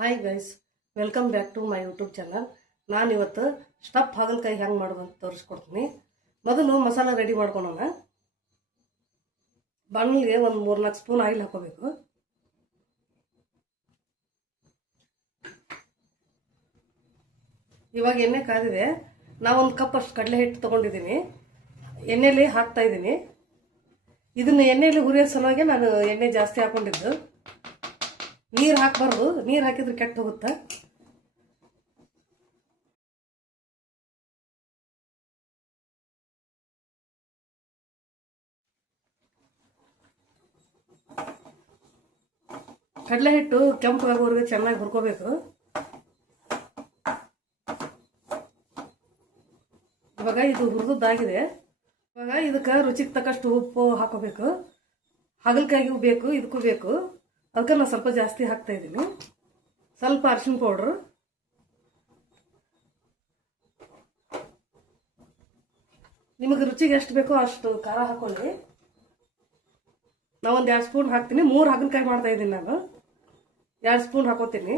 Hi guys, welcome back to my YouTube channel. ನಾನು ಇವತ್ತು stuff ಹಾಗಲಕಾಯಿ ಹೆಂಗೆ ಮಾಡೋದು ಅಂತ ತೋರಿಸ್ಕೊಡ್ತೀನಿ. ಮೊದಲು ಮಸಾಲ ರೆಡಿ ಮಾಡ್ಕೊಳೋಣ. ಬಾಣಲಿಗೆ ಒಂದು 3-4 ಸ್ಪೂನ್ ಆಯಿಲ್ ಹಾಕೋಬೇಕು. ಇವಾಗ ಎಣ್ಣೆ ಕಾದಿದೆ. ನಾವೊಂದು ಕಪ್ ಅಷ್ಟು ಕಡಲೆ ಹಿಟ್ಟು ತೊಗೊಂಡಿದ್ದೀನಿ. ಎಣ್ಣೆಲಿ ಹಾಕ್ತಾ ಇದ್ದೀನಿ. ಇದನ್ನು ಎಣ್ಣೆಯಲ್ಲಿ ಹುರಿಯೋ ಸಲುವಾಗಿ ನಾನು ಎಣ್ಣೆ ಜಾಸ್ತಿ ಹಾಕೊಂಡಿದ್ದು. ನೀರು ಹಾಕಬಾರ್ದು, ನೀರು ಹಾಕಿದ್ರೆ ಕೆಟ್ಟ ಹೋಗುತ್ತೆ. ಕಡಲೆ ಹಿಟ್ಟು ಕೆಂಪಾಗೋವರೆಗೆ ಚೆನ್ನಾಗಿ ಹುರ್ಕೋಬೇಕು. ಇವಾಗ ಇದು ಹುರಿದಾಗಿದೆ. ಇವಾಗ ಇದಕ್ಕೆ ರುಚಿಗೆ ತಕ್ಕಷ್ಟು ಉಪ್ಪು ಹಾಕೋಬೇಕು. ಹಾಗಲಕಾಯಿಗೂ ಬೇಕು, ಇದಕ್ಕೂ ಬೇಕು. ಅದಕ್ಕೆ ನಾನು ಸ್ವಲ್ಪ ಜಾಸ್ತಿ ಹಾಕ್ತಾ ಇದ್ದೀನಿ. ಸ್ವಲ್ಪ ಅರಿಶಿನ ಪೌಡ್ರು, ನಿಮಗೆ ರುಚಿಗೆ ಎಷ್ಟು ಬೇಕೋ ಅಷ್ಟು ಖಾರ ಹಾಕೊಳ್ಳಿ. ನಾವೊಂದು 2 ಸ್ಪೂನ್ ಹಾಕ್ತೀನಿ. 3 ಹಾಗಲಕಾಯಿ ಮಾಡ್ತಾ ಇದ್ದೀನಿ ನಾನು. 2 ಸ್ಪೂನ್ ಹಾಕೋತೀನಿ.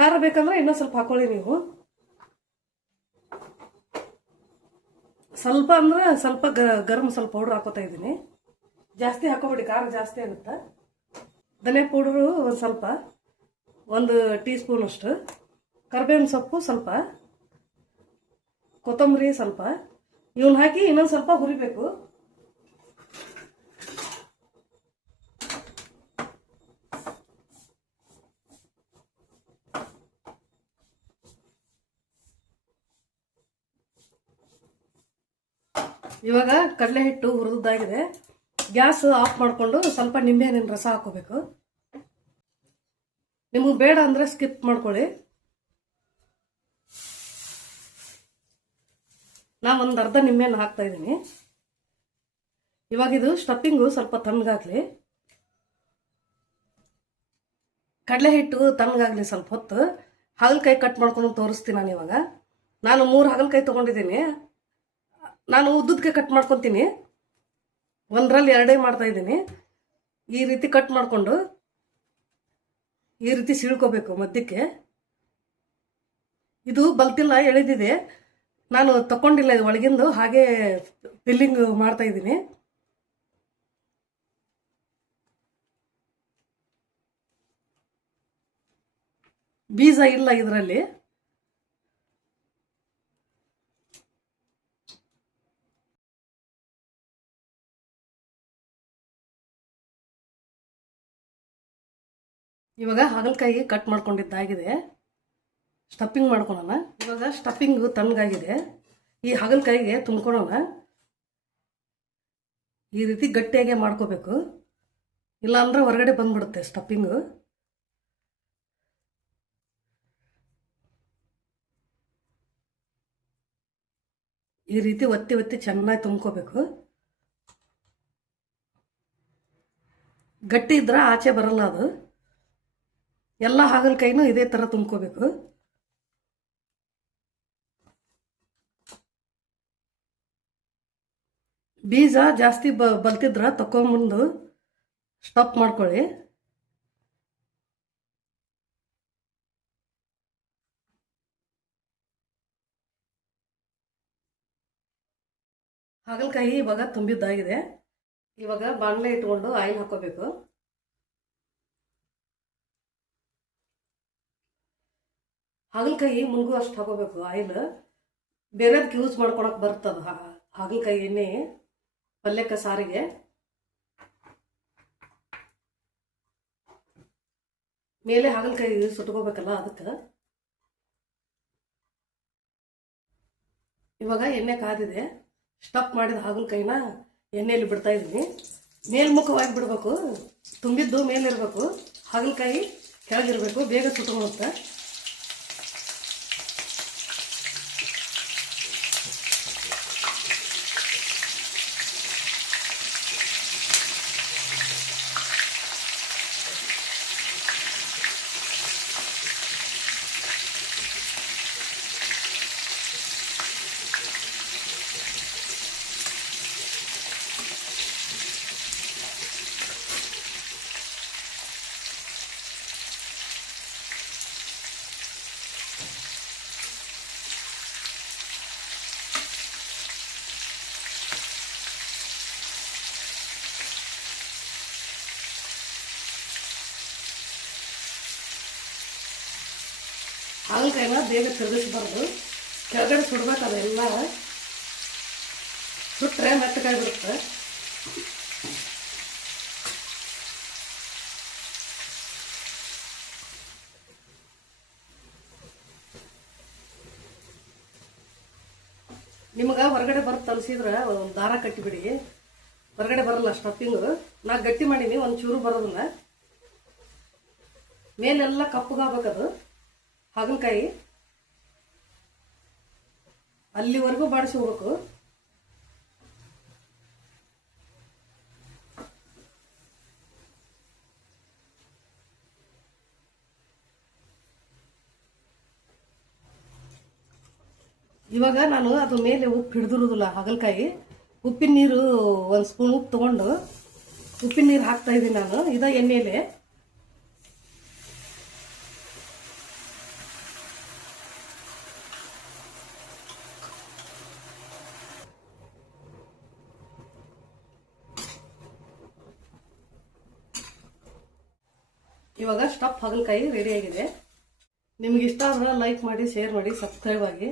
ಖಾರ ಬೇಕಂದ್ರೆ ಇನ್ನೂ ಸ್ವಲ್ಪ ಹಾಕೊಳ್ಳಿ ನೀವು. ಸ್ವಲ್ಪ ಅಂದ್ರೆ ಸ್ವಲ್ಪ ಗರಂ ಮಸಾಲ ಪೌಡ್ರ್ ಹಾಕೋತಾ ಇದ್ದೀನಿ. ಜಾಸ್ತಿ ಹಾಕೋಬೇಡಿ, ಖಾರ ಜಾಸ್ತಿ ಆಗುತ್ತೆ. ಧನಿಯಾ ಪೌಡರು ಒಂದು ಸ್ವಲ್ಪ, 1 ಟೀ ಸ್ಪೂನ್ ಅಷ್ಟು. ಕರಿಬೇವಿನ ಸೊಪ್ಪು ಸ್ವಲ್ಪ, ಕೊತ್ತಂಬರಿ ಸ್ವಲ್ಪ. ಇವನ್ನ ಹಾಕಿ ಇನ್ನೊಂದು ಸ್ವಲ್ಪ ಹುರಿಬೇಕು. ಇವಾಗ ಕಡಲೆ ಹಿಟ್ಟು ಹುರಿದಾಗಿದೆ. ಗ್ಯಾಸ್ ಆಫ್ ಮಾಡಿಕೊಂಡು ಸ್ವಲ್ಪ ನಿಂಬೆಹಣ್ಣಿನ ರಸ ಹಾಕೋಬೇಕು. ನಿಮಗೆ ಬೇಡ ಅಂದರೆ ಸ್ಕಿಪ್ ಮಾಡ್ಕೊಳ್ಳಿ. ನಾನು ಒಂದು ಅರ್ಧ ನಿಂಬೆಹಣ್ಣು ಹಾಕ್ತಾ ಇದ್ದೀನಿ. ಇವಾಗ ಇದು ಸ್ಟಫಿಂಗು ಸ್ವಲ್ಪ ತಣ್ಣಗಾಗಲಿ. ಕಡಲೆ ಹಿಟ್ಟು ತಣ್ಣಗಾಗಲಿ ಸ್ವಲ್ಪ ಹೊತ್ತು. ಹಾಗಲಕಾಯಿ ಕಟ್ ಮಾಡ್ಕೊಂಡು ತೋರಿಸ್ತೀನಿ ನಾನು. ಇವಾಗ ನಾನು 3 ಹಾಗಲಕಾಯಿ ತೊಗೊಂಡಿದ್ದೀನಿ. ನಾನು ಉದ್ದಕ್ಕೆ ಕಟ್ ಮಾಡ್ಕೊತೀನಿ. 1ರಲ್ಲಿ 2 ಮಾಡ್ತಾ ಇದ್ದೀನಿ. ಈ ರೀತಿ ಕಟ್ ಮಾಡಿಕೊಂಡು ಈ ರೀತಿ ಸೀಳ್ಕೋಬೇಕು ಮಧ್ಯಕ್ಕೆ. ಇದು ಬಲ್ತಿಲ್ಲ, ಎಳೆದಿದೆ. ನಾನು ತಗೊಂಡಿಲ್ಲ ಇದು ಒಳಗಿಂದು, ಹಾಗೆ ಫಿಲ್ಲಿಂಗ್ ಮಾಡ್ತಾ ಇದ್ದೀನಿ. ಬೀಜ ಇಲ್ಲ ಇದರಲ್ಲಿ. ಇವಾಗ ಹಾಗಲಕಾಯಿ ಕಟ್ ಮಾಡ್ಕೊಂಡಿದ್ದಾಗಿದೆ. ಸ್ಟಫಿಂಗ್ ಮಾಡ್ಕೊಳ್ಳೋಣ. ಇವಾಗ ಸ್ಟಫಿಂಗು ತಣ್ಣಗಾಗಿದೆ. ಈ ಹಾಗಲಕಾಯಿಗೆ ತುಂಬ್ಕೊಳ್ಳೋಣ. ಈ ರೀತಿ ಗಟ್ಟಿಯಾಗೆ ಮಾಡ್ಕೋಬೇಕು, ಇಲ್ಲಾಂದ್ರೆ ಹೊರಗಡೆ ಬಂದ್ಬಿಡುತ್ತೆ ಸ್ಟಫಿಂಗು. ಈ ರೀತಿ ಒತ್ತಿ ಒತ್ತಿ ಚೆನ್ನಾಗಿ ತುಂಬ್ಕೋಬೇಕು. ಗಟ್ಟಿ ಇದ್ರೆ ಆಚೆ ಬರಲ್ಲ ಅದು. ಎಲ್ಲ ಹಾಗಲಕಾಯಿನೂ ಇದೇ ಥರ ತುಂಬ್ಕೋಬೇಕು. ಬೀಜ ಜಾಸ್ತಿ ಬಲ್ತಿದ್ರೆ ತಕೊಂಬಂದು ಸ್ಟಫ್ ಮಾಡ್ಕೊಳ್ಳಿ. ಹಾಗಲಕಾಯಿ ಇವಾಗ ತುಂಬಿದ್ದಾಗಿದೆ. ಇವಾಗ ಬಾಣಲೆ ಇಟ್ಕೊಂಡು ಆಯಿಲ್ ಹಾಕೋಬೇಕು. ಹಾಗಲಕಾಯಿ ಮುಳುಗು ಅಷ್ಟು ಹಾಕೋಬೇಕು ಆಯಿಲ್. ಬೇರೆದಕ್ಕೆ ಯೂಸ್ ಮಾಡ್ಕೊಳಕ್ಕೆ ಬರ್ತದ ಹಾಗಲಕಾಯಿ ಎಣ್ಣೆ ಪಲ್ಯಕ್ಕೆ, ಸಾರಿಗೆ. ಮೇಲೆ ಹಾಗಲಕಾಯಿ ಸುಟ್ಕೋಬೇಕಲ್ಲ ಅದಕ್ಕೆ. ಇವಾಗ ಎಣ್ಣೆ ಕಾದಿದೆ. ಸ್ಟಫ್ ಮಾಡಿದ ಹಾಗಲಕಾಯಿನ ಎಣ್ಣೆಯಲ್ಲಿ ಬಿಡ್ತಾ ಇದ್ದೀನಿ. ಮೇಲ್ಮುಖವಾಗಿ ಬಿಡಬೇಕು. ತುಂಬಿದ್ದು ಮೇಲಿರಬೇಕು, ಹಾಗಲಕಾಯಿ ಕೆಳಗಿರಬೇಕು. ಬೇಗ ಸುಟ್ಕೊಳ್ಳುತ್ತೆ. ಹಾಗಲಕಾಯಿನ ಬೇಗ ತಿರುಗಿಸ್ಬಾರ್ದು, ಕೆಳಗಡೆ ಸುಡ್ಬೇಕು. ಅದೆಲ್ಲ ಸುಟ್ಟರೆ ಮೆತ್ತಗಾಗಿ ಬಿಡುತ್ತೆ. ನಿಮಗೆ ಹೊರಗಡೆ ಬರುತ್ತೆ ಅನಿಸಿದ್ರೆ ಒಂದು ದಾರ ಕಟ್ಟಿಬಿಡಿ. ಹೊರಗಡೆ ಬರಲ್ಲ ಸ್ಟಫಿಂಗು. ನಾ ಗಟ್ಟಿ ಮಾಡೀನಿ, ಒಂದು ಚೂರು ಬರೋದಿಲ್ಲ. ಮೇಲೆಲ್ಲ ಕಪ್ಪಗಾಗಬೇಕದು ಹಾಗಲಕಾಯಿ, ಅಲ್ಲಿವರೆಗೂ ಬಾಡಿಸಿ ಹೋಗ್ಬೇಕು. ಇವಾಗ ನಾನು ಅದು ಮೇಲೆ ಉಪ್ಪು ಹಿಡಿದಿರೋದಿಲ್ಲ ಹಾಗಲಕಾಯಿ. ಉಪ್ಪಿನ ನೀರು ಒಂದು ಸ್ಪೂನ್ ಉಪ್ಪು ತಗೊಂಡು ಉಪ್ಪಿನ ನೀರು ಹಾಕ್ತಾ ಇದ್ದೀನಿ ನಾನು ಇದ ಎಣ್ಣೆಲೆ. ಇವಾಗ ಸ್ಟಫ್ ಹಾಗಲಕಾಯಿ ರೆಡಿ ಆಗಿದೆ. ನಿಮ್ಗೆ ಇಷ್ಟ ಆದ್ರೆ ಲೈಕ್ ಮಾಡಿ, ಶೇರ್ ಮಾಡಿ, ಸಬ್ಸ್ಕ್ರೈಬ್ ಆಗಿ.